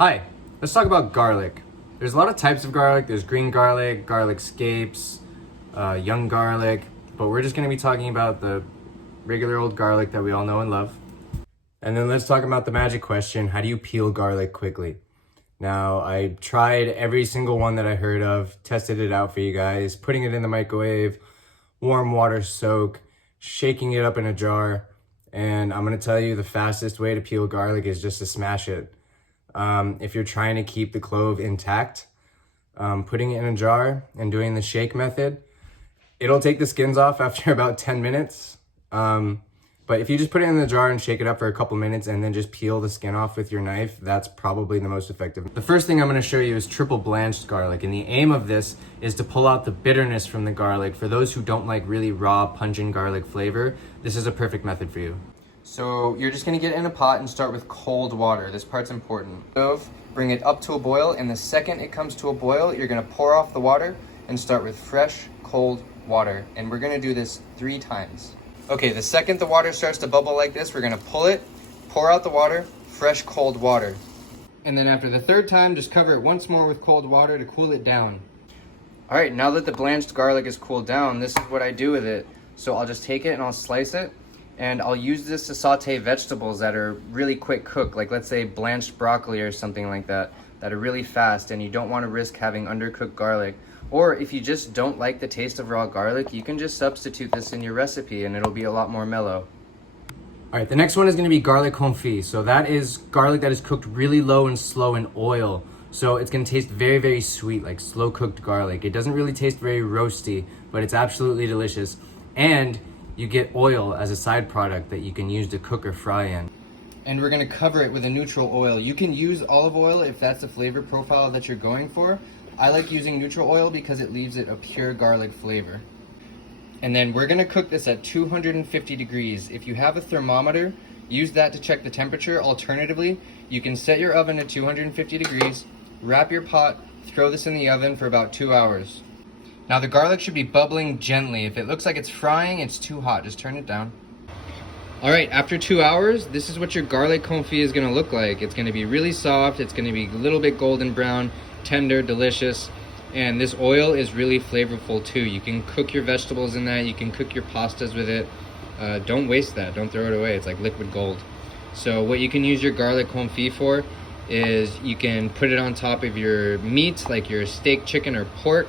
Hi, let's talk about garlic. There's a lot of types of garlic. There's green garlic, garlic scapes, young garlic, but we're just gonna be talking about the regular old garlic that we all know and love. And then let's talk about the magic question, how do you peel garlic quickly? Now, I tried every single one that I heard of, tested it out for you guys, putting it in the microwave, warm water soak, shaking it up in a jar, and I'm gonna tell you the fastest way to peel garlic is just to smash it. If you're trying to keep the clove intact, putting it in a jar and doing the shake method, it'll take the skins off after about 10 minutes. But if you just put it in the jar and shake it up for a couple minutes and then just peel the skin off with your knife, that's probably the most effective. The first thing I'm going to show you is triple blanched garlic. And the aim of this is to pull out the bitterness from the garlic. For those who don't like really raw, pungent garlic flavor, this is a perfect method for you. So you're just gonna get in a pot and start with cold water. This part's important. Stove, bring it up to a boil, and the second it comes to a boil, you're gonna pour off the water and start with fresh, cold water. And we're gonna do this 3 times. Okay, the second the water starts to bubble like this, we're gonna pull it, pour out the water, fresh, cold water. And then after the 3rd time, just cover it once more with cold water to cool it down. All right, now that the blanched garlic is cooled down, this is what I do with it. So I'll just take it and I'll slice it. And I'll use this to saute vegetables that are really quick cook, like let's say blanched broccoli or something like that are really fast and you don't want to risk having undercooked garlic. Or if you just don't like the taste of raw garlic, you can just substitute this in your recipe and it'll be a lot more mellow. All right, the next one is going to be garlic confit. So that is garlic that is cooked really low and slow in oil. So it's going to taste very, very sweet, like slow cooked garlic. It doesn't really taste very roasty, but it's absolutely delicious. And you get oil as a side product that you can use to cook or fry in. And we're gonna cover it with a neutral oil. You can use olive oil if that's the flavor profile that you're going for. I like using neutral oil because it leaves it a pure garlic flavor. And then we're gonna cook this at 250 degrees. If you have a thermometer, use that to check the temperature. Alternatively, you can set your oven at 250 degrees, wrap your pot, throw this in the oven for about 2 hours. Now the garlic should be bubbling gently. If it looks like it's frying, it's too hot. Just turn it down. All right, after 2 hours, this is what your garlic confit is gonna look like. It's gonna be really soft. It's gonna be a little bit golden brown, tender, delicious. And this oil is really flavorful too. You can cook your vegetables in that. You can cook your pastas with it. Don't waste that. Don't throw it away. It's like liquid gold. So what you can use your garlic confit for is you can put it on top of your meat, like your steak, chicken, or pork.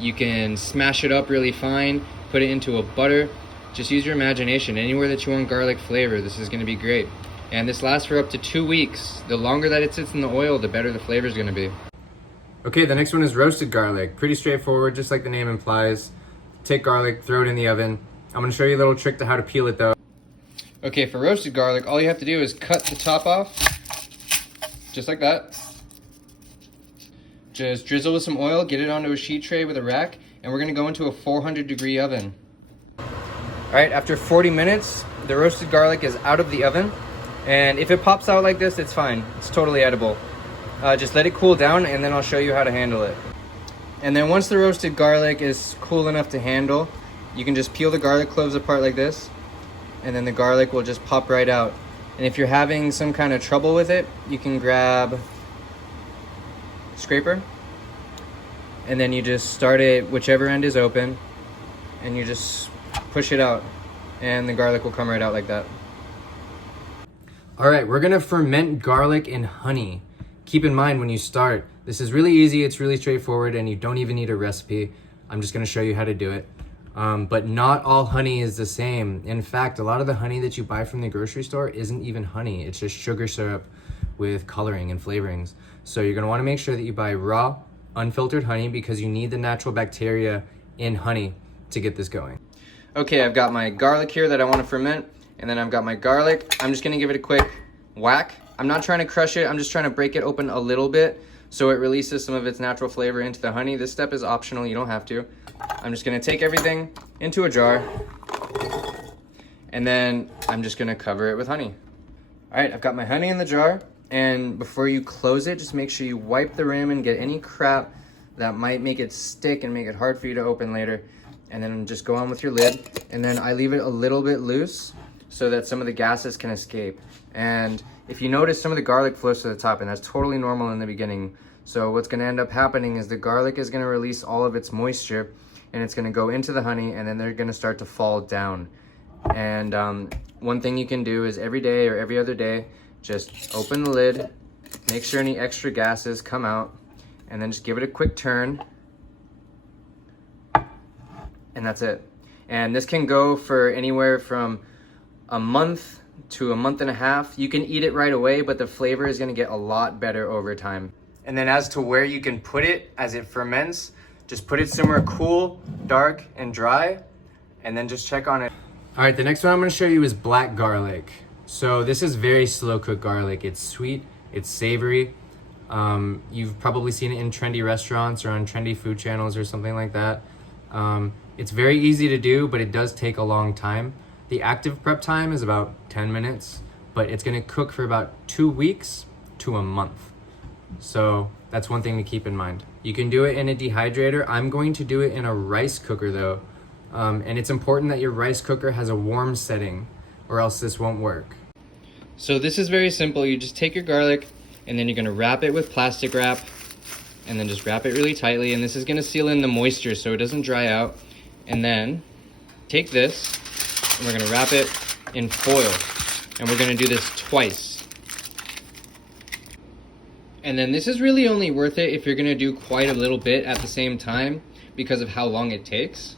You can smash it up really fine, put it into a butter. Just use your imagination. Anywhere that you want garlic flavor, this is going to be great. And this lasts for up to 2 weeks. The longer that it sits in the oil, the better the flavor is going to be. Okay, the next one is roasted garlic. Pretty straightforward, just like the name implies. Take garlic, throw it in the oven. I'm going to show you a little trick to how to peel it though. Okay, for roasted garlic, all you have to do is cut the top off, just like that. Just drizzle with some oil, get it onto a sheet tray with a rack, and we're gonna go into a 400-degree oven. All right, after 40 minutes, the roasted garlic is out of the oven, and if it pops out like this, it's fine. It's totally edible. Just let it cool down, and then I'll show you how to handle it. And then once the roasted garlic is cool enough to handle, you can just peel the garlic cloves apart like this, and then the garlic will just pop right out. And if you're having some kind of trouble with it, you can grab scraper, and then you just start it whichever end is open, and you just push it out, and the garlic will come right out like that. All right, we're gonna ferment garlic in honey. Keep in mind when you start, this is really easy, it's really straightforward, and you don't even need a recipe. I'm just gonna show you how to do it. But not all honey is the same. In fact, a lot of the honey that you buy from the grocery store isn't even honey. It's just sugar syrup with coloring and flavorings. So you're gonna wanna make sure that you buy raw, unfiltered honey because you need the natural bacteria in honey to get this going. Okay, I've got my garlic here that I wanna ferment, and then I've got my garlic. I'm just gonna give it a quick whack. I'm not trying to crush it, I'm just trying to break it open a little bit so it releases some of its natural flavor into the honey. This step is optional, you don't have to. I'm just gonna take everything into a jar, and then I'm just gonna cover it with honey. All right, I've got my honey in the jar. And before you close it, just make sure you wipe the rim and get any crap that might make it stick and make it hard for you to open later. And then just go on with your lid. And then I leave it a little bit loose so that some of the gases can escape. And if you notice, some of the garlic flows to the top, and that's totally normal in the beginning. So what's going to end up happening is the garlic is going to release all of its moisture, and it's going to go into the honey, and then they're going to start to fall down. And one thing you can do is every day or every other day, just open the lid, make sure any extra gases come out, and then just give it a quick turn. And that's it. And this can go for anywhere from a month to a month and a half. You can eat it right away, but the flavor is gonna get a lot better over time. And then as to where you can put it as it ferments, just put it somewhere cool, dark, and dry, and then just check on it. All right, the next one I'm gonna show you is black garlic. So this is very slow cooked garlic. It's sweet, it's savory. You've probably seen it in trendy restaurants or on trendy food channels or something like that. It's very easy to do, but it does take a long time. The active prep time is about 10 minutes, but it's gonna cook for about 2 weeks to a month. So that's one thing to keep in mind. You can do it in a dehydrator. I'm going to do it in a rice cooker though. And it's important that your rice cooker has a warm setting or else this won't work. So this is very simple. You just take your garlic and then you're gonna wrap it with plastic wrap and then just wrap it really tightly. And this is gonna seal in the moisture so it doesn't dry out. And then take this and we're gonna wrap it in foil. And we're gonna do this twice. And then this is really only worth it if you're gonna do quite a little bit at the same time because of how long it takes.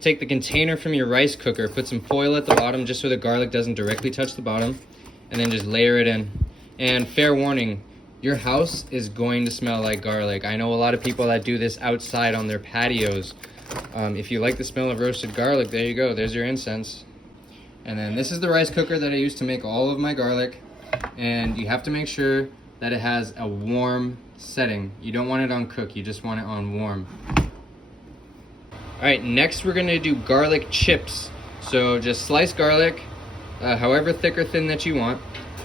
Take the container from your rice cooker, put some foil at the bottom just so the garlic doesn't directly touch the bottom, and then just layer it in. And fair warning, your house is going to smell like garlic. I know a lot of people that do this outside on their patios. If you like the smell of roasted garlic, there you go, there's your incense. And then this is the rice cooker that I use to make all of my garlic. And you have to make sure that it has a warm setting. You don't want it on cook, you just want it on warm. All right, next we're gonna do garlic chips. So just slice garlic, however thick or thin that you want.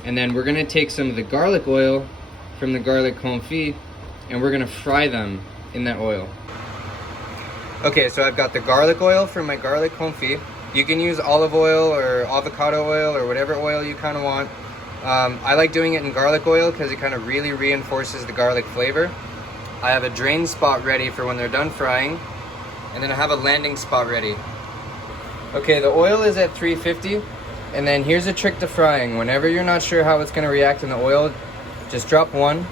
And then we're gonna take some of the garlic oil from the garlic confit and we're gonna fry them in that oil. Okay, so I've got the garlic oil from my garlic confit. You can use olive oil or avocado oil or whatever oil you kind of want. I like doing it in garlic oil because it kind of really reinforces the garlic flavor. I have a drain spot ready for when they're done frying, and then I have a landing spot ready. Okay, the oil is at 350, and then here's a trick to frying. Whenever you're not sure how it's going to react in the oil, just drop one,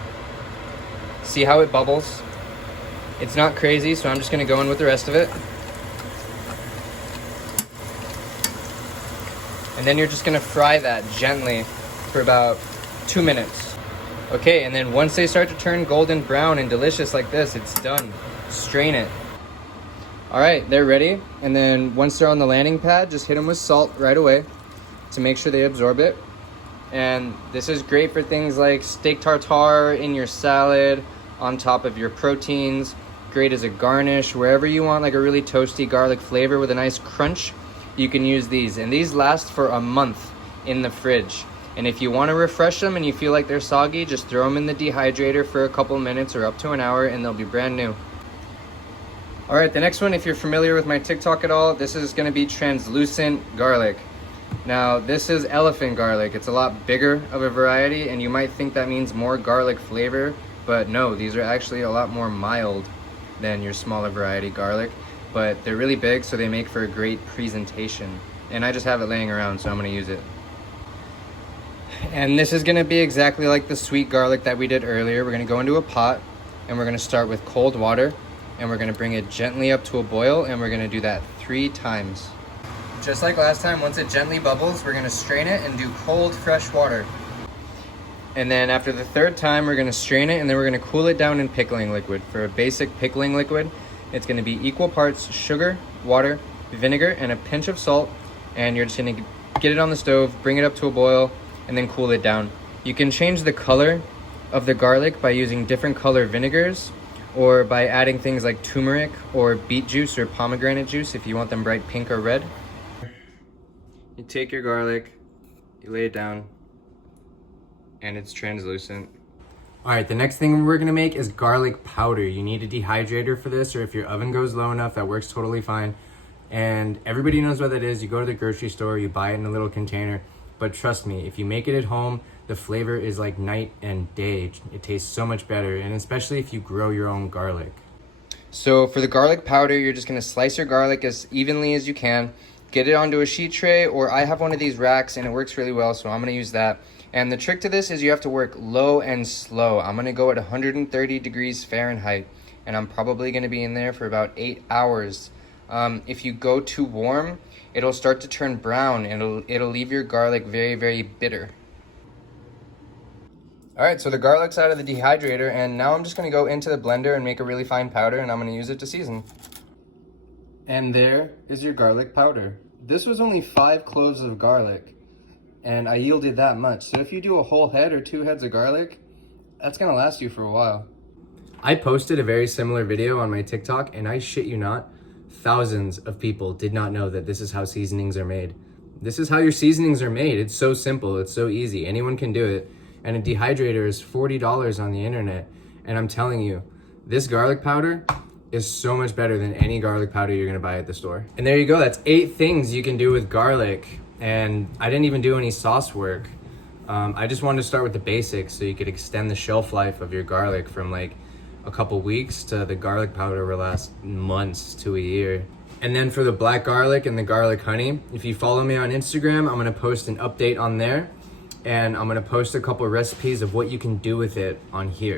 see how it bubbles. It's not crazy, so I'm just going to go in with the rest of it. And then you're just going to fry that gently for about 2 minutes. Okay, and then once they start to turn golden brown and delicious like this, it's done. Strain it. All right, they're ready. And then once they're on the landing pad, just hit them with salt right away to make sure they absorb it. And this is great for things like steak tartare in your salad, on top of your proteins. Great as a garnish. Wherever you want like a really toasty garlic flavor with a nice crunch, you can use these. And these last for a month in the fridge. And if you want to refresh them and you feel like they're soggy, just throw them in the dehydrator for a couple minutes or up to an hour and they'll be brand new. All right, the next one, if you're familiar with my TikTok at all, this is gonna be translucent garlic. Now, this is elephant garlic. It's a lot bigger of a variety and you might think that means more garlic flavor, but no, these are actually a lot more mild than your smaller variety garlic, but they're really big, so they make for a great presentation. And I just have it laying around, so I'm gonna use it. And this is gonna be exactly like the sweet garlic that we did earlier. We're gonna go into a pot and we're gonna start with cold water and we're gonna bring it gently up to a boil and we're gonna do that 3 times. Just like last time, once it gently bubbles, we're gonna strain it and do cold, fresh water. And then after the 3rd time, we're gonna strain it and then we're gonna cool it down in pickling liquid. For a basic pickling liquid, it's gonna be equal parts sugar, water, vinegar, and a pinch of salt. And you're just gonna get it on the stove, bring it up to a boil, and then cool it down. You can change the color of the garlic by using different color vinegars or by adding things like turmeric or beet juice or pomegranate juice if you want them bright pink or red. You take your garlic, you lay it down, and it's translucent. All right, the next thing we're gonna make is garlic powder. You need a dehydrator for this, or if your oven goes low enough, that works totally fine. And everybody knows what that is. You go to the grocery store, you buy it in a little container. But trust me, if you make it at home, the flavor is like night and day. It tastes so much better, and especially if you grow your own garlic. So for the garlic powder, you're just gonna slice your garlic as evenly as you can, get it onto a sheet tray, or I have one of these racks and it works really well, so I'm gonna use that. And the trick to this is you have to work low and slow. I'm gonna go at 130 degrees Fahrenheit, and I'm probably gonna be in there for about 8 hours. If you go too warm, it'll start to turn brown and it'll leave your garlic very, very bitter. All right, so the garlic's out of the dehydrator, and now I'm just gonna go into the blender and make a really fine powder, and I'm gonna use it to season. And there is your garlic powder. This was only 5 cloves of garlic, and I yielded that much. So if you do a whole head or 2 heads of garlic, that's gonna last you for a while. I posted a very similar video on my TikTok, and I shit you not, thousands of people did not know that this is how seasonings are made. This is how your seasonings are made. It's so simple, it's so easy. Anyone can do it. And a dehydrator is $40 on the internet. And I'm telling you, this garlic powder is so much better than any garlic powder you're gonna buy at the store. And there you go, that's 8 things you can do with garlic. And I didn't even do any sauce work. I just wanted to start with the basics so you could extend the shelf life of your garlic from like a couple weeks to the garlic powder will last months to a year. And then for the black garlic and the garlic honey, if you follow me on Instagram, I'm gonna post an update on there. And I'm gonna post a couple recipes of what you can do with it on here.